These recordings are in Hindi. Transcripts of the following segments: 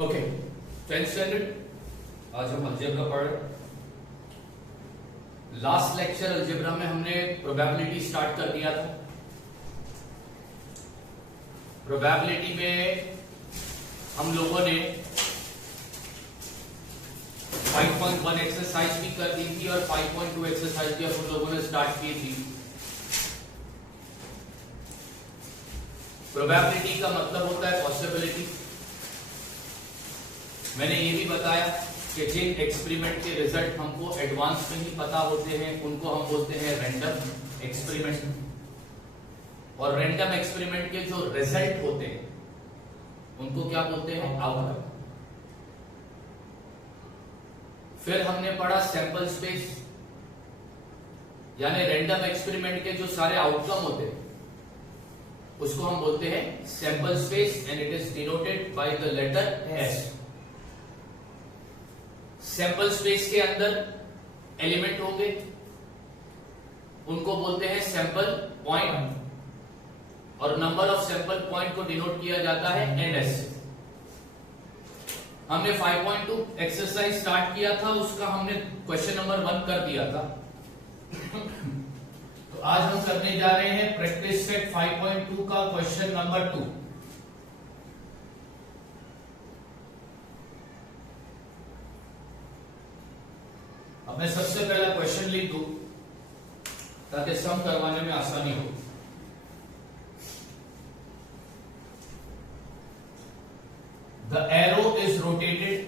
ओके, 10th स्टैंडर्ड आज हम अलजेब्रा पढ़ रहे हैं। लास्ट लेक्चर अलजेब्रा में हमने प्रोबेबिलिटी स्टार्ट कर दिया था। प्रोबेबिलिटी में हम लोगों ने 5.1 एक्सरसाइज भी कर दी थी और 5.2 एक्सरसाइज भी हम लोगों ने स्टार्ट की थी। प्रोबेबिलिटी का मतलब होता है पॉसिबिलिटी। मैंने ये भी बताया कि जिन एक्सपेरिमेंट के रिजल्ट हमको एडवांस में ही पता होते हैं उनको हम बोलते हैं रैंडम एक्सपेरिमेंट, और रैंडम एक्सपेरिमेंट के जो रिजल्ट होते हैं उनको क्या बोलते हैं, आउटकम। फिर हमने पढ़ा सैंपल स्पेस, यानी रैंडम एक्सपेरिमेंट के जो सारे आउटकम होते हैं उसको हम बोलते हैं sample space and it is denoted by the letter S. Sample space के अंदर एलिमेंट होंगे उनको बोलते हैं सैंपल पॉइंट, और नंबर ऑफ सैंपल पॉइंट को डिनोट किया जाता है एनएस। हमने 5.2 एक्सरसाइज स्टार्ट किया था, उसका हमने क्वेश्चन नंबर 1 कर दिया था। तो आज हम करने जा रहे हैं प्रैक्टिस सेट 5.2 का क्वेश्चन नंबर 2। अब मैं सबसे पहला क्वेश्चन लिख दूं ताकि सम करवाने में आसानी हो। The arrow is rotated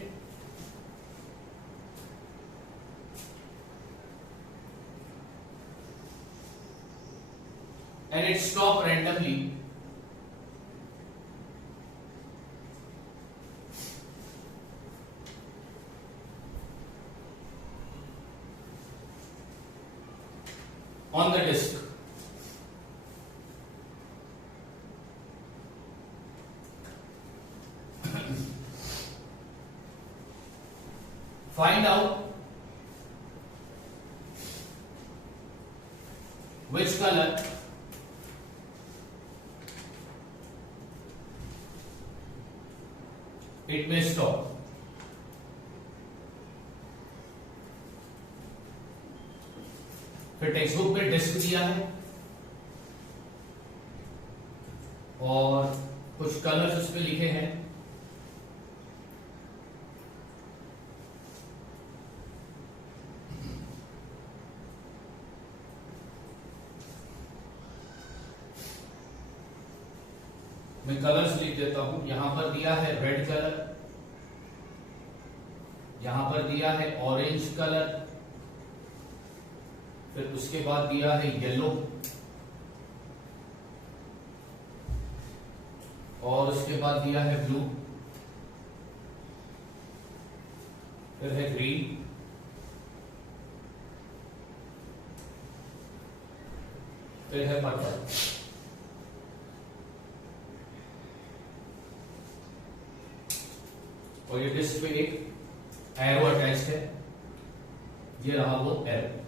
and it stopped randomly on the disk. Find out which color it may stop. फिर टेक्स्ट बुक में डिस्क दिया है और कुछ कलर्स उसमें लिखे हैं। मैं कलर्स लिख देता हूं। यहां पर दिया है रेड कलर, यहां पर दिया है ऑरेंज कलर, फिर उसके बाद दिया है येलो, और उसके बाद दिया है ब्लू, फिर है ग्रीन, फिर है पर्पल। और ये डिस्क पे एक एरो अटैच है, ये रहा वो एरो।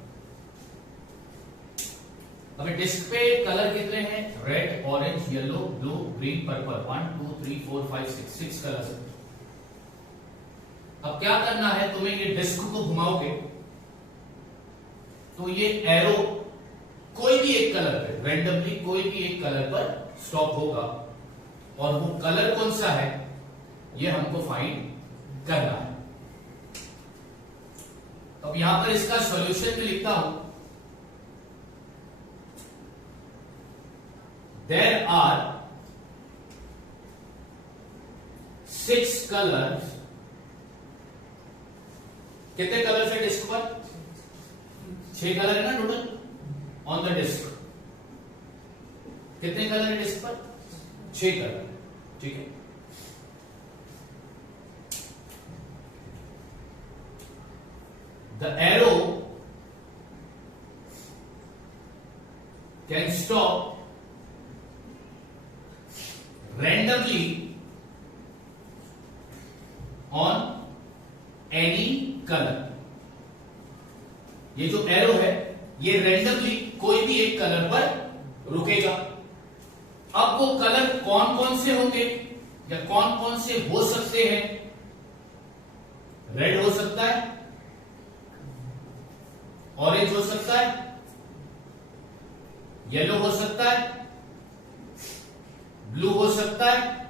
अब डिस्क पे कलर कितने हैं, red, orange, yellow, blue, green, purple. 1 2 3 4 5 6 colours हैं। अब क्या करना है, तुम्हें ये डिस्क को घुमाओगे तो ये एरो कोई भी एक कलर पे, रैंडमली कोई भी एक कलर पर स्टॉप होगा, और वो कलर कौन सा है ये हमको फाइंड करना है। अब यहां पर इसका सॉल्यूशन भी लिखता हूं। There are 6 colors. कितने कलर्स है डिस्क पर? 6 कलर है ना टोटल ऑन द डिस्क। कितने कलर है डिस्क पर? 6 कलर। ठीक है। The arrow can stop randomly on any color. ये जो एरो है ये रैंडमली कोई भी एक कलर पर रुकेगा। अब वो कलर कौन कौन से होंगे या कौन कौन से हो सकते हैं रेड हो सकता है, ऑरेंज हो सकता है, येलो हो सकता है, ब्लू हो सकता है,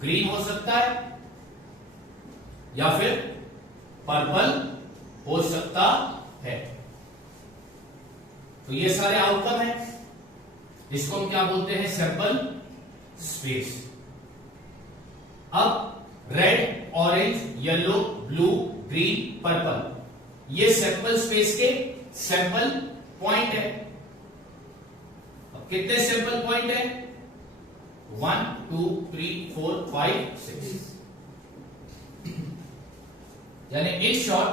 ग्रीन हो सकता है, या फिर पर्पल हो सकता है। तो ये सारे आउटकम है, इसको हम क्या बोलते हैं? Sample space. अब red, orange, yellow, blue, green, purple ये सैंपल स्पेस के सैंपल पॉइंट है। अब कितने सैंपल पॉइंट है? 1 2 3 4 5 6। यानी इन शॉर्ट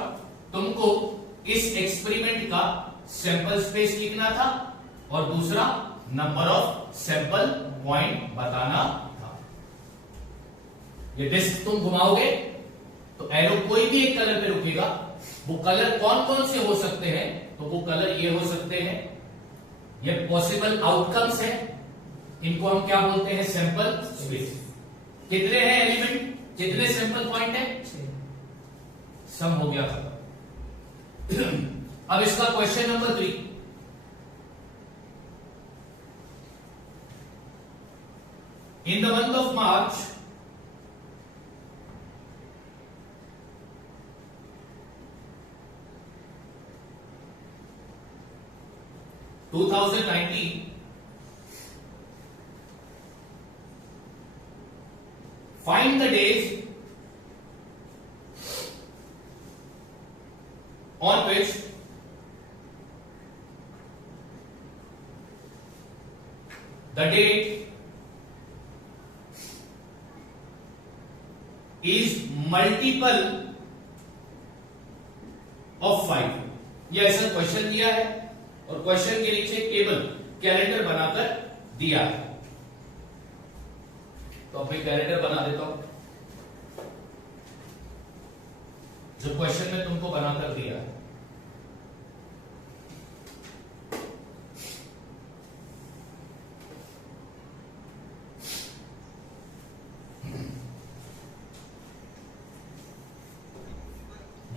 तुमको इस एक्सपेरिमेंट का सैंपल स्पेस लिखना था और दूसरा नंबर ऑफ सैंपल पॉइंट बताना था। ये डिस्क तुम घुमाओगे तो एरो कोई भी एक कलर पे रुकेगा। वो कलर कौन कौन से हो सकते हैं? तो वो कलर ये हो सकते हैं, ये पॉसिबल आउटकम्स है, इनको हम क्या बोलते हैं? Sample space. कितने हैं एलिमेंट? कितने सैंपल पॉइंट है? सम हो गया था। अब इसका question number 3, in the month of March, find the days on which the date is multiple of 5। यह ऐसा क्वेश्चन दिया है और क्वेश्चन के नीचे टेबल कैलेंडर बनाकर दिया है। तो अब मैं कैलेंडर बना देता हूं जो क्वेश्चन में तुमको बनाकर दिया है।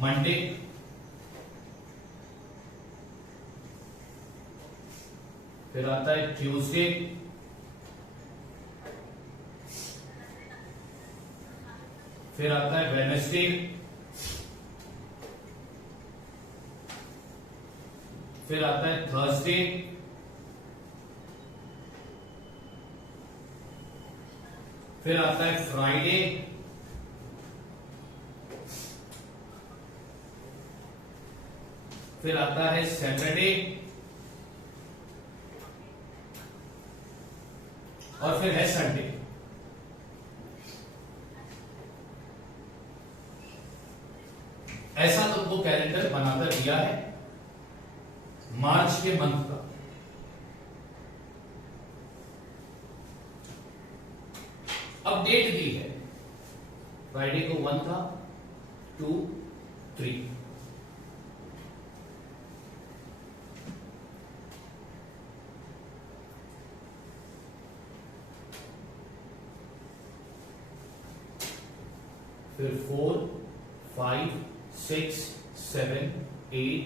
मंडे, फिर आता है ट्यूसडे, फिर आता है वेडनेसडे, फिर आता है थर्सडे, फिर आता है फ्राइडे, फिर आता है सैटरडे और फिर है संडे। ऐसा तुमको कैलेंडर बनाकर दिया है मार्च के मंथ का। अब डेट दी है, फ्राइडे को 1 था, 2 3, फिर 4 5 6 7 8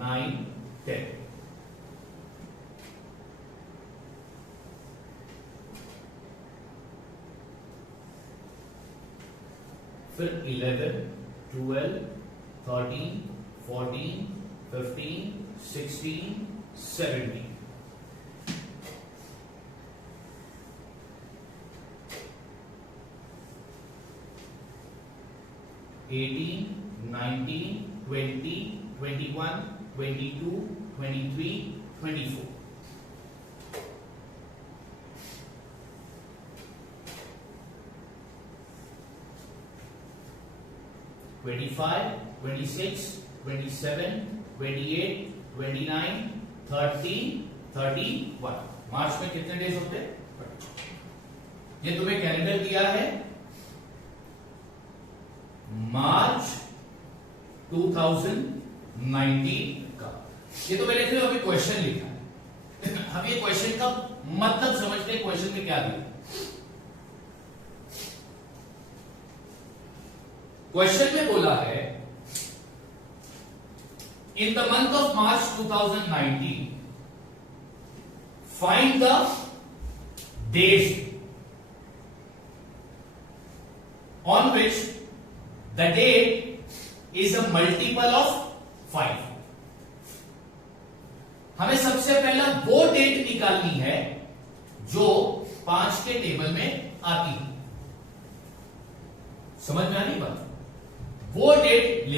9 10, फिर 11 12 13 14 15 16 17, $18 $19 $20 $21 $22 $23 $24, $25 $26 $27 $28 $29 $30 $31। मार्च में कितने डेज होते हैं? ये तुम्हें कैलेंडर दिया है मार्च 2019 का। ये तो मैंने अभी क्वेश्चन लिखा है। अब ये क्वेश्चन का मतलब समझते हैं, क्वेश्चन में क्या दिया। क्वेश्चन में बोला है in the month of March 2019 find the days on which the date is a multiple of 5। हमें सबसे पहला वो डेट निकालनी है जो 5 के टेबल में आती है। समझ में आनी बात? वो डेट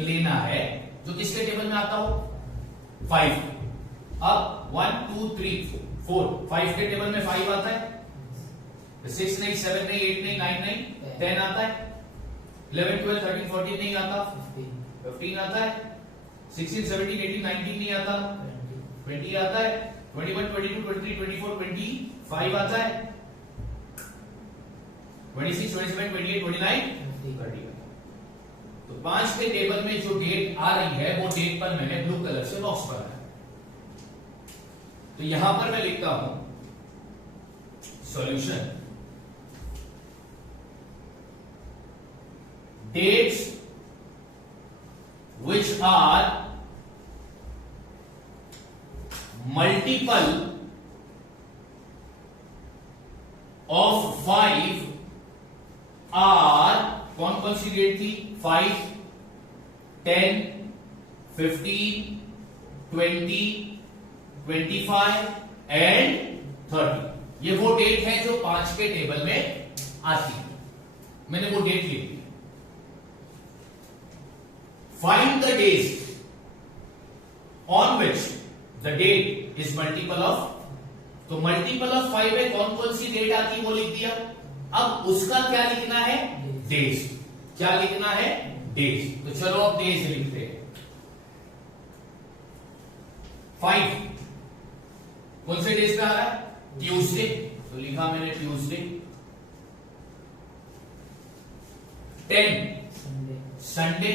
लेना है जो किसके टेबल में आता हो, 5। अब 1 2 3 4 5 के टेबल में 5 आता है, 6 नहीं, 7 नहीं, 8 नहीं, 9 नहीं, 10 आता है, 11 12 13 14 नहीं आता, 15 आता है, 16 17 18 19 नहीं आता, 20 आता है, 21 22 23 24 25 आता है, 26 27 28 29 30। तो 5 के टेबल में जो डेट आ रही है वो डेट पर मैंने ब्लू कलर से बॉक्स बनाया है। तो यहां पर मैं लिखता हूं solution dates which are multiple of 5 are कौन सी डेट थी, 5 10 15 20 25 एंड 30। ये वो डेट है जो 5 के टेबल में आती है। मैंने वो डेट लिख ली। Find the days on which the date is multiple of, तो मल्टीपल ऑफ 5 है, कौन कौन सी डेट आती है वो लिख दिया। अब उसका क्या लिखना है, डेज। क्या लिखना है, डेज। तो चलो अब डेज लिखते हैं। 5 कौन से डेज पे आ रहा है, ट्यूसडे, तो लिखा मैंने Tuesday. 10 Sunday,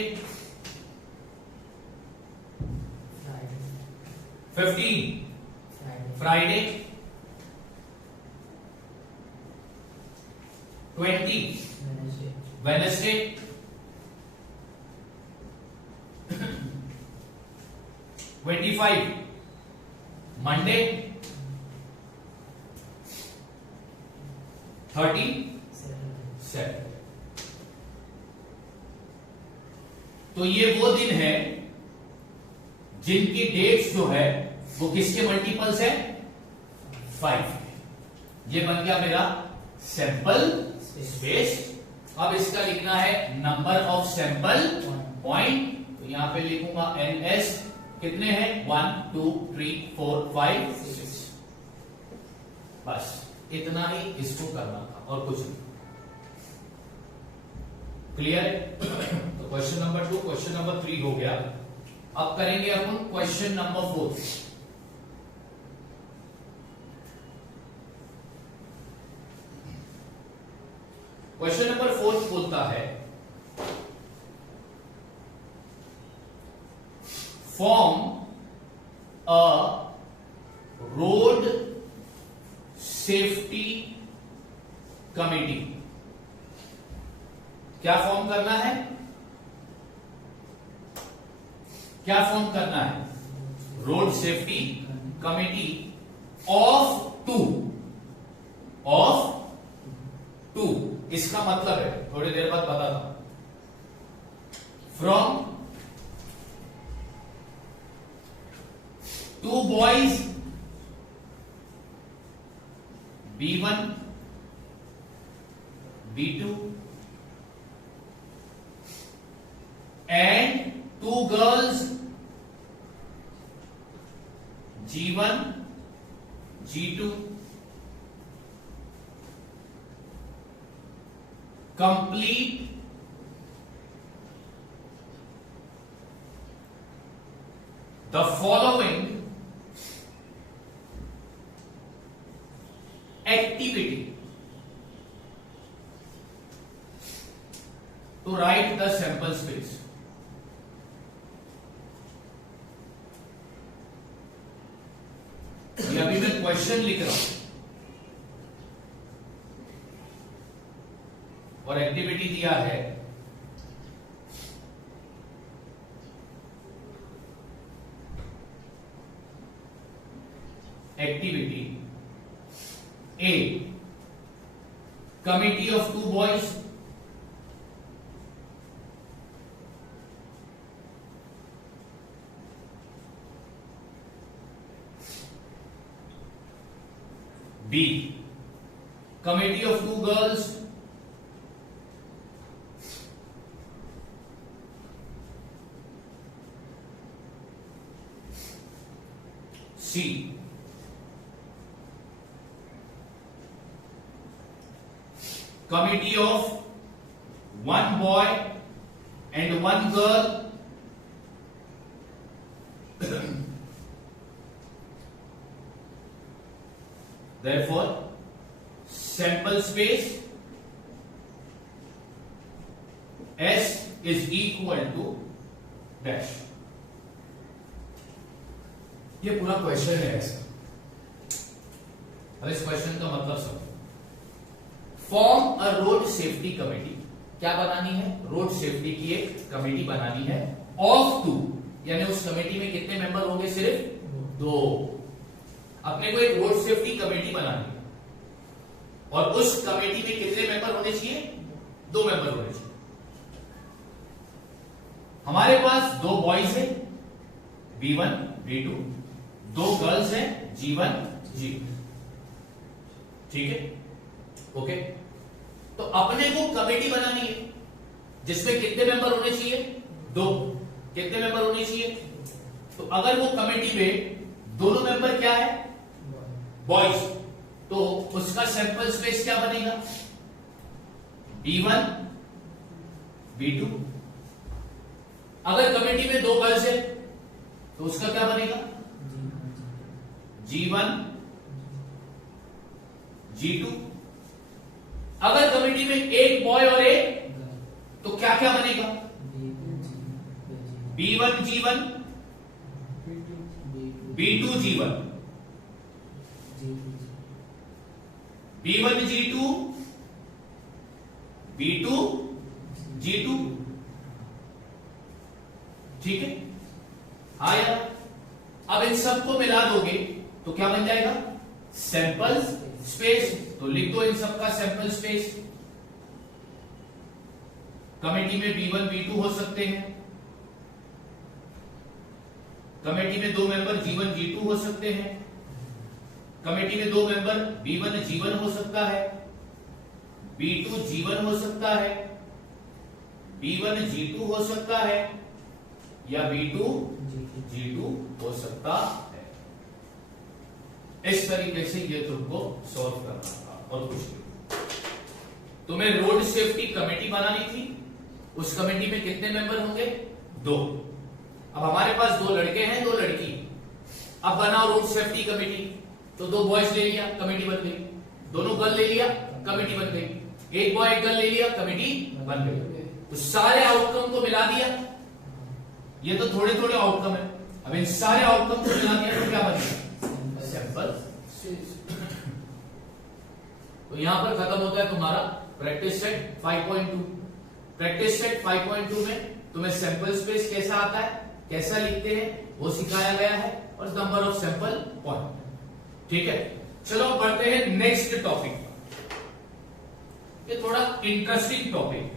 15 Friday, 20 Wednesday, 25 Monday, 30 Saturday. तो ये वो दिन है जिनकी डेट्स जो है वो किसके मल्टीपल्स है, 5। ये बन गया मेरा सैंपल स्पेस। अब इसका लिखना है नंबर ऑफ सैंपल पॉइंट, तो यहां पे लिखूंगा NS। कितने हैं, 1 2 3 4 5 6। बस इतना ही इसको करना था और कुछ नहीं। क्लियर है? तो क्वेश्चन नंबर 2, क्वेश्चन नंबर 3 हो गया। अब करेंगे अपन क्वेश्चन नंबर 4। क्वेश्चन नंबर 4 बोलता है form a road safety committee. क्या फॉर्म करना है, क्या फॉर्म करना है, road safety committee of two. इसका मतलब है, थोड़ी देर बाद बताता हूं, from 2 boys B1 B2 and 2 girls G1 G2 complete the following activity to write the sample space। ये अभी मैं क्वेश्चन लिख रहा हूं और एक्टिविटी दिया है activity A committee of 2 boys, B committee of 2 girls, C committee of 1 boy and 1 girl, therefore sample space S is equal to dash. ये पूरा क्वेश्चन है ऐसा। अब इस क्वेश्चन का मतलब समझो। Form a road safety committee, क्या बनानी है? रोड सेफ्टी की एक कमेटी बनानी है ऑफ 2, यानी उस कमेटी में कितने मेंबर होंगे? सिर्फ 2। अपने को एक रोड सेफ्टी कमेटी बनानी है और उस कमेटी में कितने मेंबर होने चाहिए? 2 मेंबर होने चाहिए। हमारे पास 2 बॉयज है B1 B2, 2 गर्ल्स हैं G1 G2, ठीक है, ओके। तो अपने को कमेटी बनानी है जिसमें कितने मेंबर होने चाहिए? 2। कितने मेंबर होने चाहिए? तो अगर वो कमेटी में दोनों मेंबर क्या है? बॉयज, तो उसका सैंपल स्पेस क्या बनेगा? B1 B2। अगर कमेटी में 2 गर्ल्स है तो उसका क्या बनेगा? G1 G2। अगर कमेटी में एक बॉय और एक, तो क्या क्या बनेगा? B1 G1 B2 G1 B1 G2 B2 G2, ठीक है। हाँ यार, अब इन सबको मिला दोगे तो क्या बन जाएगा? Sample space. तो लिख दो इन सबका सैंपल स्पेस। कमेटी में B1 B2 हो सकते हैं, कमेटी में 2 मेंबर G1 G2 हो सकते हैं, कमेटी में 2 मेंबर B1 G1 हो सकता है, B2 G1 हो सकता है, B1 G2 हो सकता है, या B2 G2 हो सकता है। इस तरीके से ये तुमको सॉल्व करना था और कुछ नहीं। तुम्हें रोड सेफ्टी कमेटी बनानी थी, उस कमेटी में कितने मेंबर होंगे? 2। अब हमारे पास 2 लड़के हैं 2 लड़की, अब बनाओ रोड सेफ्टी कमेटी। तो 2 बॉयज ले लिया, कमेटी बन गई, दोनों गर्ल ले लिया, कमेटी बन गई, एक बॉय एक गर्ल ले लिया, कमेटी बन गई। तो सारे आउटकम को मिला दिया, ये तो थोड़े थोड़े आउटकम है, अब इन सारे आउटकम को मिला दिया तो क्या बनेगा? सैंपल। तो यहां पर खत्म होता है तुम्हारा प्रैक्टिस सेट 5.2। प्रैक्टिस सेट 5.2 में तुम्हें सैंपल स्पेस कैसा आता है, कैसा लिखते हैं, वो सिखाया गया है, और नंबर ऑफ सैंपल पॉइंट, ठीक है। चलो बढ़ते हैं नेक्स्ट टॉपिक। ये थोड़ा इंटरेस्टिंग टॉपिक है।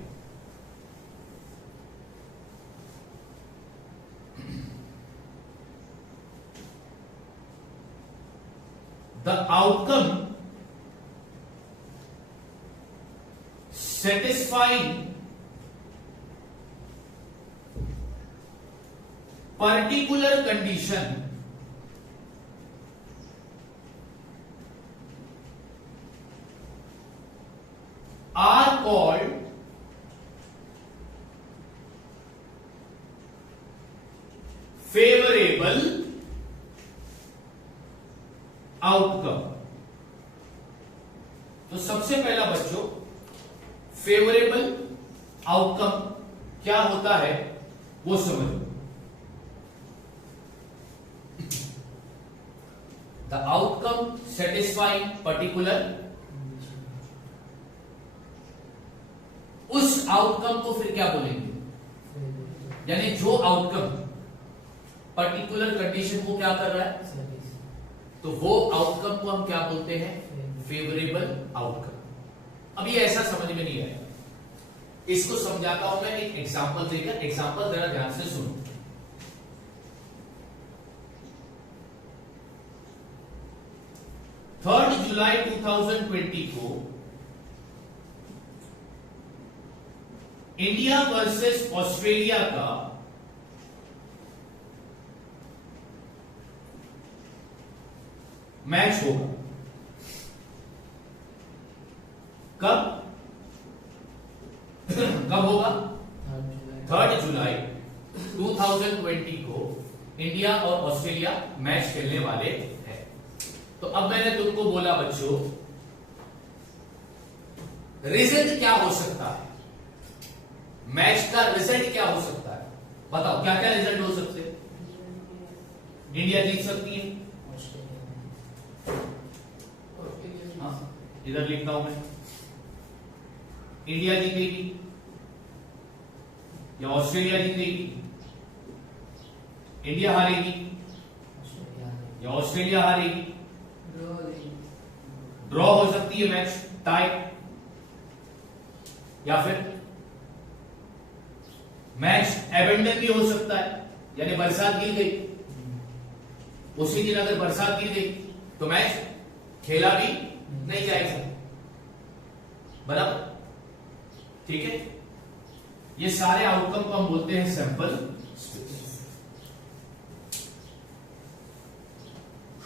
The outcome satisfying particular condition are called favorable outcome. तो सबसे पहला बच्चों, फेवरेबल आउटकम क्या होता है वो समझो। द आउटकम सेटिस्फाइंग पर्टिकुलर, उस आउटकम को फिर क्या बोलेंगे? यानी जो आउटकम पर्टिकुलर कंडीशन को क्या कर रहा है? तो वो आउटकम को हम क्या बोलते हैं? Favourable outcome. अब ये ऐसा समझ में नहीं आया, इसको समझाता हूं मैं एक एग्जांपल देकर। एग्जांपल जरा ध्यान से सुनो। थर्ड जुलाई 2020 को इंडिया वर्सेस ऑस्ट्रेलिया का मैच होगा। कब कब होगा? 3 जुलाई 2020 को इंडिया और ऑस्ट्रेलिया मैच खेलने वाले हैं। तो अब मैंने तुमको बोला बच्चों, रिजल्ट क्या हो सकता है? मैच का रिजल्ट क्या हो सकता है? बताओ क्या क्या रिजल्ट हो सकते हैं? इंडिया जीत सकती है, हाँ, इधर लिखता हूं मैं, इंडिया जीतेगी या ऑस्ट्रेलिया जीतेगी, इंडिया हारेगी या ऑस्ट्रेलिया हारेगी, ड्रॉ हो सकती है मैच, टाई, या फिर मैच एबेंडन भी हो सकता है, यानी बरसात गिर गई, उसी दिन अगर बरसात गिर गई तो मैच खेला भी नहीं जाएगा, बराबर, ठीक है। ये सारे आउटकम को हम बोलते हैं सैंपल स्पेस।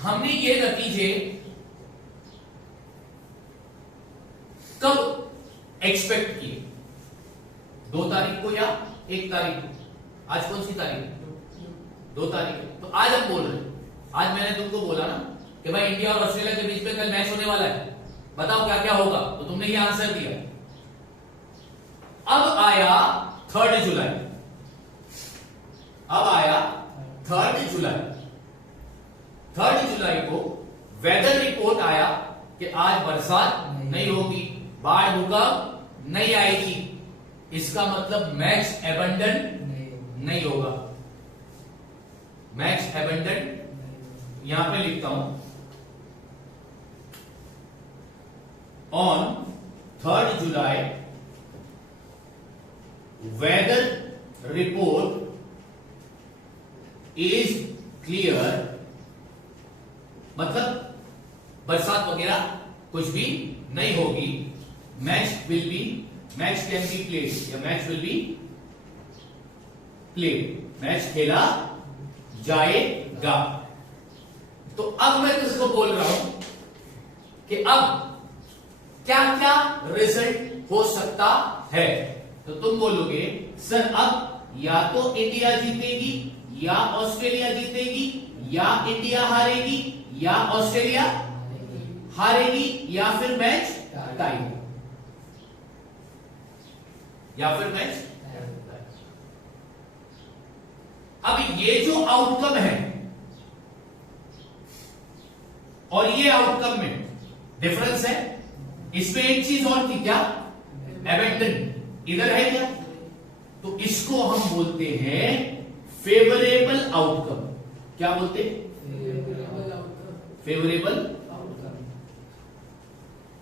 हमने ये नतीजे कब एक्सपेक्ट किए? 2 तारीख को या 1 तारीख को? आज कौन सी तारीख है? 2 तारीख है। तो आज हम बोल रहे हैं, आज मैंने तुमको बोला ना कि भाई इंडिया और ऑस्ट्रेलिया के बीच में कल मैच होने वाला है, बताओ क्या क्या होगा, तो तुमने ये आंसर दिया। अब आया 3 जुलाई, अब आया 3 जुलाई, 3 जुलाई को वेदर रिपोर्ट आया कि आज बरसात नहीं होगी, बाढ़ भूकंप नहीं आएगी, इसका मतलब मैच एबंडन नहीं होगा। मैच एबंडन यहां पे लिखता हूं, on 3 July weather report is clear, मतलब बरसात वगैरह कुछ भी नहीं होगी, मैच कैन बी प्लेड या match will be played, match खेला जाएगा। तो अब मैं तुझको बोल रहा हूं कि अब क्या क्या रिजल्ट हो सकता है, तो तुम बोलोगे सर अब या तो इंडिया जीतेगी या ऑस्ट्रेलिया जीतेगी, या इंडिया हारेगी या ऑस्ट्रेलिया हारेगी, या फिर मैच टाई, या फिर मैच। अब ये जो आउटकम है और ये आउटकम में डिफरेंस है। इसमें एक चीज और थी, क्या? एबेंडन, इधर है क्या? तो इसको हम बोलते हैं फेवरेबल आउटकम। क्या बोलते हैं? Favourable outcome.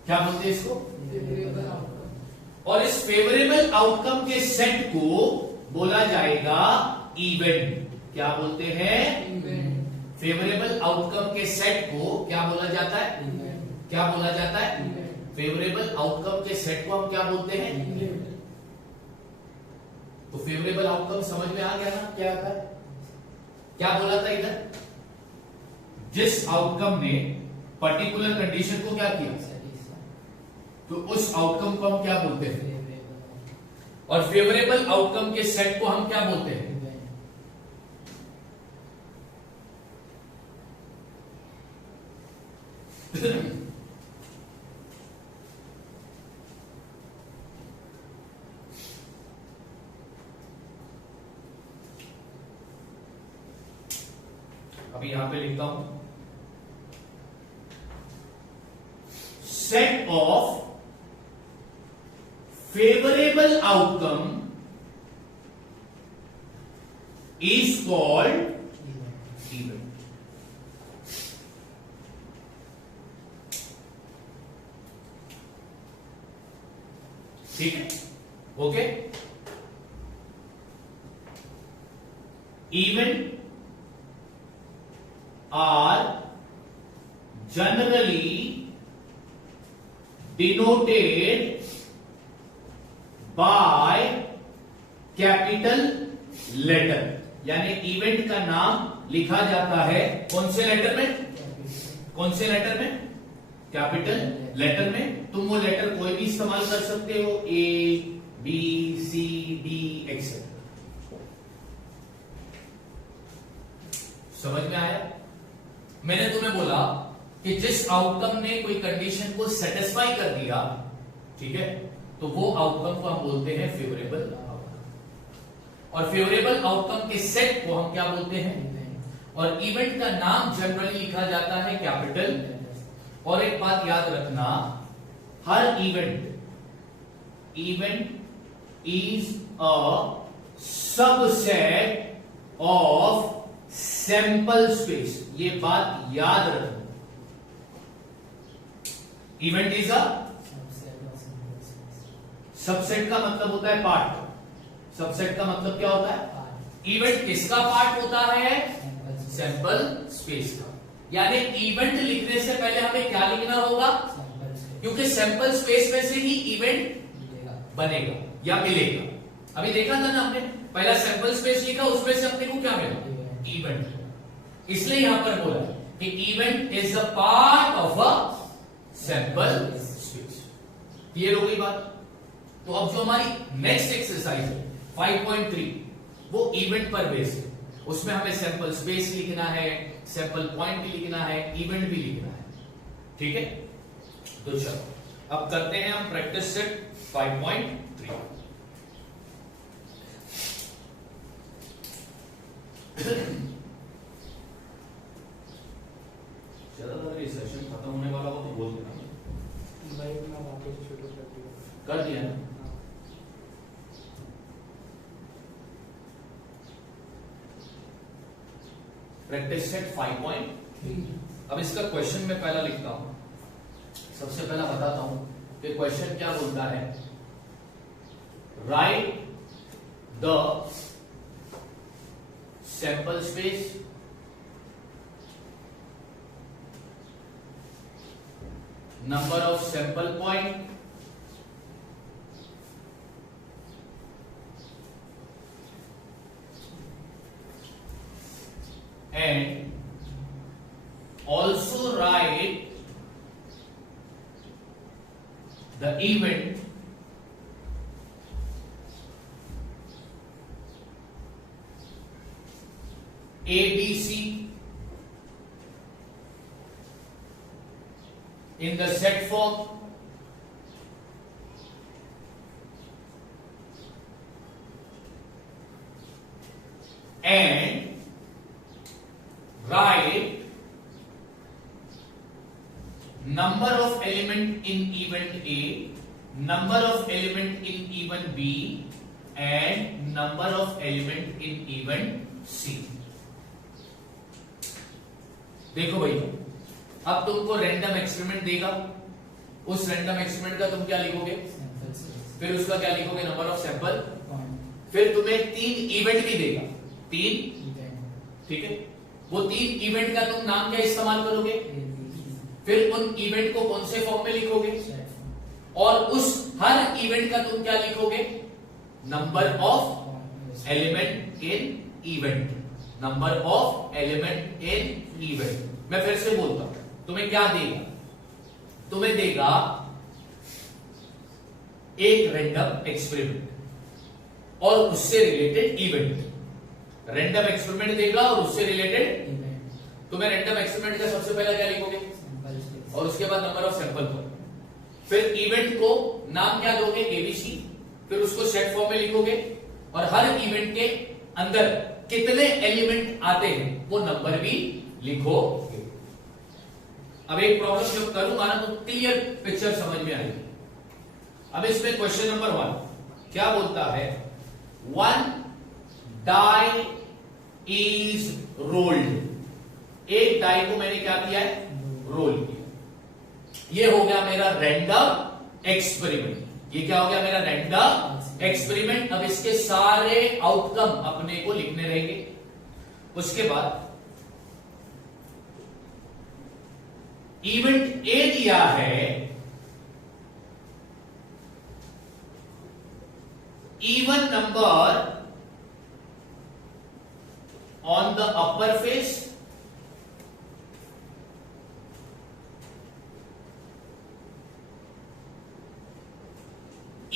क्या बोलते हैं इसको? Favourable outcome. और इस फेवरेबल आउटकम के सेट को बोला जाएगा इवेंट। क्या बोलते हैं? इवेंट। फेवरेबल आउटकम के सेट को क्या बोला जाता है? इवेंट। क्या बोला जाता है? इवेंट। फेवरेबल आउटकम के सेट को हम क्या बोलते हैं? इवेंट। तो फेवरेबल आउटकम समझ में आ गया ना क्या था? क्या बोला था इधर? जिस आउटकम ने पर्टिकुलर कंडीशन को क्या किया, तो उस आउटकम को हम क्या बोलते हैं? और फेवरेबल आउटकम के सेट को हम क्या बोलते हैं? अभी यहां पे लिखता हूं, set of favourable outcome is called event. ठीक है, okay. Event are generally denoted by capital letter, यानी इवेंट का नाम लिखा जाता है कौन से लेटर में, कौन से लेटर में, कैपिटल लेटर में। तुम वो लेटर कोई भी इस्तेमाल कर सकते हो, A B C D etcetera. समझ में आया? मैंने तुम्हें बोला कि जिस आउटकम ने कोई कंडीशन को सेटिस्फाई कर दिया, ठीक है, तो वो आउटकम को हम बोलते हैं फेवरेबल आउटकम, और फेवरेबल आउटकम के सेट को हम क्या बोलते हैं, और इवेंट का नाम जनरली लिखा जाता है कैपिटल। और एक बात याद रखना, हर event is a subset of sample space, ये बात याद रखना। इवेंट इज अ सबसेट का मतलब होता है पार्ट, सबसेट का मतलब क्या होता है, इवेंट किसका पार्ट होता है, सैंपल स्पेस का। यानी इवेंट लिखने से पहले हमें क्या लिखना होगा, क्योंकि सैंपल स्पेस में से ही इवेंट बनेगा या मिलेगा। अभी देखा था ना हमने, पहला सैंपल स्पेस लिखा, उसमें से अपने को क्या मिला, इवेंट। इसलिए यहां पर बोला कि event is a part of a sample space. Clear हो गई बात? तो अब जो हमारी नेक्स्ट एक्सरसाइज है 5.3, वो इवेंट पर बेस्ड है। उसमें हमें सैंपल स्पेस लिखना है, सैंपल पॉइंट भी लिखना है, इवेंट भी लिखना है, ठीक है। तो चलो अब करते हैं हम प्रैक्टिस सेट 5.3। ज्यादा सेशन खत्म होने वाला हो तो बोल देना भाई, मैं वापस शुरू कर दिया ना। Practice set 5.3। अब इसका क्वेश्चन मैं पहला लिखता हूं, सबसे पहला बताता हूं कि क्वेश्चन क्या बोलता है। Right the sample space number of sample point and also write the event ABC in the set form and write number of element in event A, number of element in event B and number of element in event C। देखो भाई, अब तुमको रैंडम एक्सपेरिमेंट देगा, उस रैंडम एक्सपेरिमेंट का तुम क्या लिखोगे, फिर उसका क्या लिखोगे, नंबर ऑफ सैंपल, फिर तुम्हें 3 इवेंट भी देगा, 3, ठीक है। वो 3 इवेंट का तुम नाम क्या इस्तेमाल करोगे, फिर उन इवेंट को कौन से फॉर्म में लिखोगे, और उस हर इवेंट का तुम क्या लिखोगे, number of element in event, number of element in event. मैं फिर से बोलता हूं, तुम्हें क्या देगा, तुम्हें देगा एक रैंडम एक्सपेरिमेंट और उससे रिलेटेड इवेंट। रैंडम एक्सपेरिमेंट देगा और उससे रिलेटेड तुम्हें रैंडम एक्सपेरिमेंट का सबसे पहला क्या लिखोगे, और उसके बाद नंबर ऑफ सैंपल को, फिर इवेंट को नाम क्या दोगे, एबीसी, फिर उसको सेट फॉर्म में लिखोगे और हर इवेंट के अंदर कितने एलिमेंट आते हैं वो नंबर भी लिखोगे। अब एक प्रॉब्लम जब करूंगा ना तो क्लियर पिक्चर समझ में आएगी। अब इसमें क्वेश्चन नंबर 1 क्या बोलता है, 1 डाई इज रोल्ड, एक डाई को मैंने क्या किया है, रोल किया। ये हो गया मेरा रैंडम एक्सपेरिमेंट। ये क्या हो गया मेरा रैंडम एक्सपेरिमेंट। अब इसके सारे आउटकम अपने को लिखने रहेंगे। उसके बाद इवेंट ए दिया है, even number on the upper face,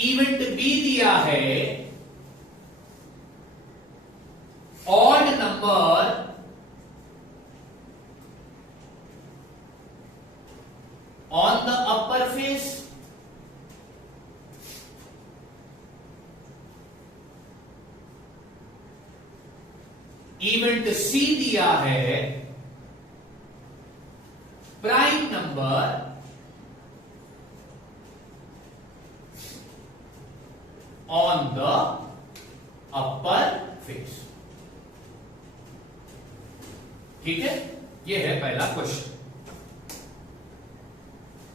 event B दिया है odd number on the upper face, event C दिया है prime number on the upper face. ठीक है, ये है पहला क्वेश्चन।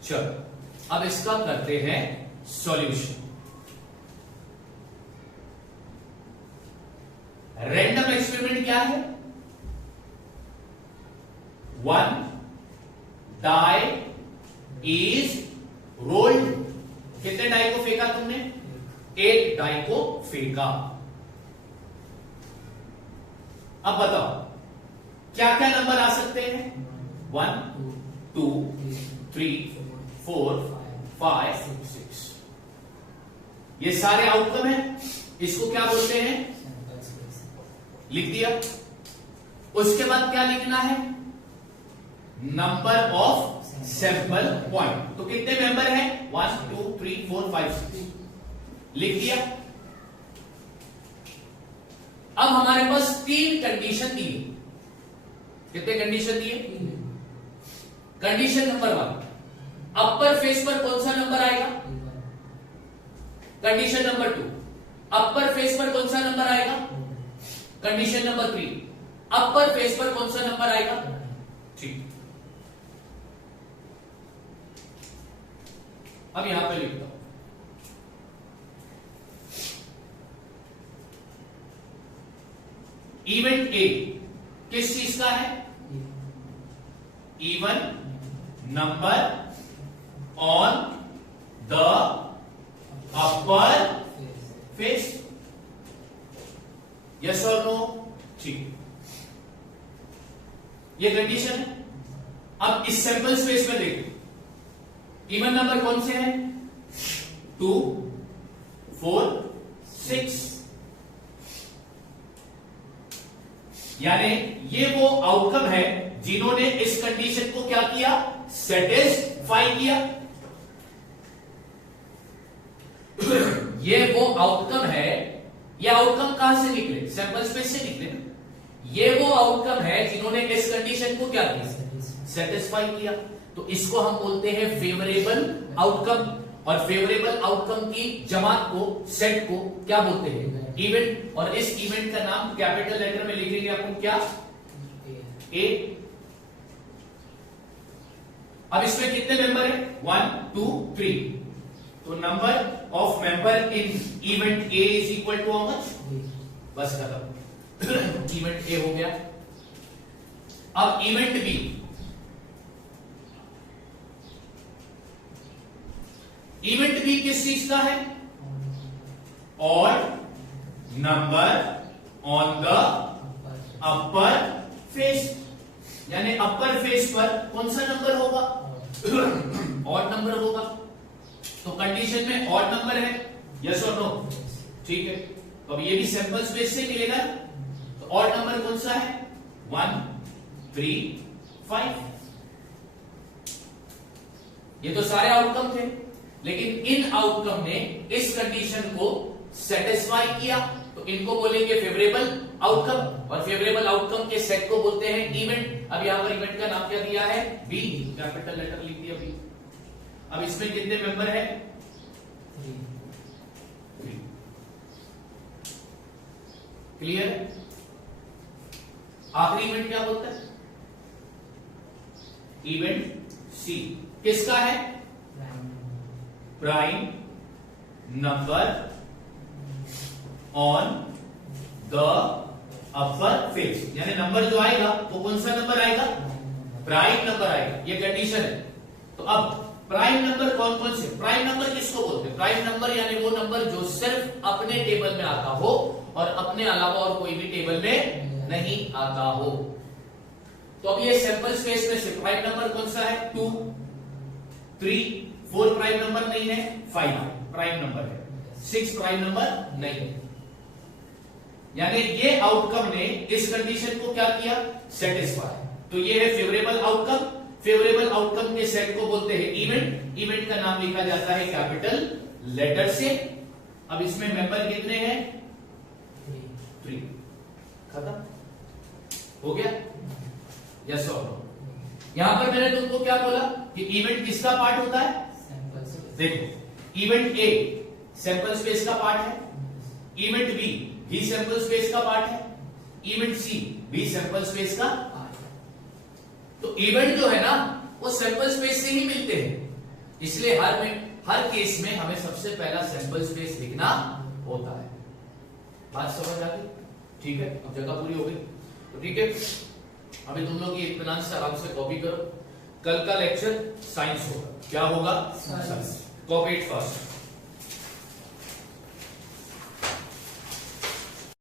चलो अब इसका करते हैं सॉल्यूशन। रैंडम एक्सपेरिमेंट क्या है? One die is rolled. कितने डाई को फेंका तुमने? एक डाई को फेंका। अब बताओ क्या क्या नंबर आ सकते हैं? 1 2 3 4 5 6। ये सारे आउटकम है। इसको क्या बोलते हैं? लिख दिया। उसके बाद क्या लिखना है? Number of sample point. तो कितने मेंबर हैं? 1 2 3 4 5 6 लिख दिया। अब हमारे पास 3 कंडीशन दी। कितने कंडीशन दिए? कंडीशन नंबर 1, अपर फेस पर कौन सा नंबर आएगा? कंडीशन नंबर 2, अपर फेस पर कौन सा नंबर आएगा? कंडीशन नंबर 3, अपर फेस पर कौन सा नंबर आएगा? ठीक। अब यहां पे लिखता हूं इवेंट ए किस चीज का है? Even number on the upper face. Yes और नो? ठीक, ये कंडीशन है। अब इस सैंपल स्पेस में देखो, इवन नंबर कौन से हैं? 2 4 6। यानी ये वो आउटकम है जिन्होंने इस कंडीशन को क्या किया? सेटिस्फाई किया। ये वो आउटकम है। ये आउटकम कहां से निकले? सैंपल स्पेस से निकले ना। ये वो आउटकम है जिन्होंने इस कंडीशन को क्या किया? सेटिस्फाई किया। तो इसको हम बोलते हैं फेवरेबल आउटकम। और फेवरेबल आउटकम की जमात को, सेट को क्या बोलते हैं? इवेंट। और इस इवेंट का नाम कैपिटल लेटर में लिखेंगे अपन क्या? ए। अब इसमें कितने मेंबर है? 1 2 3। तो number of member in event A is equal to how much? बस खत्म। इवेंट ए हो गया। अब इवेंट बी, इवेंट बी किस चीज का है? Odd number on the upper face. यानी अपर फेस पर कौन सा नंबर होगा? ऑड नंबर होगा। तो कंडीशन में ऑड नंबर है। यस और नो? ठीक है। तो अब ये भी सैंपल स्पेस से मिलेगा। तो ऑड नंबर कौन सा है? 1 3 5। ये तो सारे आउटकम थे, लेकिन इन आउटकम ने इस कंडीशन को सेटिस्फाई किया। तो इनको बोलेंगे फेवरेबल आउटकम। और फेवरेबल आउटकम के सेट को बोलते हैं इवेंट। अब यहां पर इवेंट का नाम क्या दिया है? बी। कैपिटल लेटर लिख दिया बी। अब इसमें कितने मेंबर है? 3। क्लियर? आखिरी इवेंट क्या बोलता है? इवेंट सी किसका है? Prime number on the upper face, यानी नंबर जो आएगा वो कौन सा नंबर आएगा, प्राइम नंबर आएगा, ये कंडीशन है। तो अब प्राइम नंबर कौन कौन से, प्राइम नंबर किसको बोलते हैं, प्राइम नंबर यानी वो नंबर जो सिर्फ अपने टेबल में आता हो और अपने अलावा और कोई भी टेबल में नहीं आता हो। तो अब ये सैंपल स्पेस में से प्राइम नंबर कौन सा है, 2, 3, 4 प्राइम नंबर नहीं है, 5 प्राइम नंबर है, 6 प्राइम नंबर नहीं है। यानी ये आउटकम ने इस कंडीशन को क्या किया, सेटिस्फाई। तो ये है फेवरेबल आउटकम। फेवरेबल आउटकम के सेट को बोलते हैं इवेंट। इवेंट का नाम लिखा जाता है कैपिटल लेटर से। अब इसमें मेंबर कितने हैं, 3। खत्म हो गया, यस और नो। यहां पर मैंने तुमको क्या बोला कि इवेंट किसका पार्ट होता है, देखो इवेंट ए सैंपल स्पेस का पार्ट है, इवेंट बी भी सैंपल स्पेस का पार्ट है, इवेंट सी भी सैंपल स्पेस का पार्ट है। तो इवेंट जो है ना वो सैंपल स्पेस से ही मिलते हैं, इसलिए हर केस में हमें सबसे पहला सैंपल स्पेस लिखना होता है। बात समझ आ गई, ठीक है। अब जगह पूरी हो गई, तो ठीक है। अभी तुम लोग ये इत्मीनान से आराम से कॉपी करो। कल का लेक्चर साइंस होगा, क्या होगा, साइंस। Copy it first.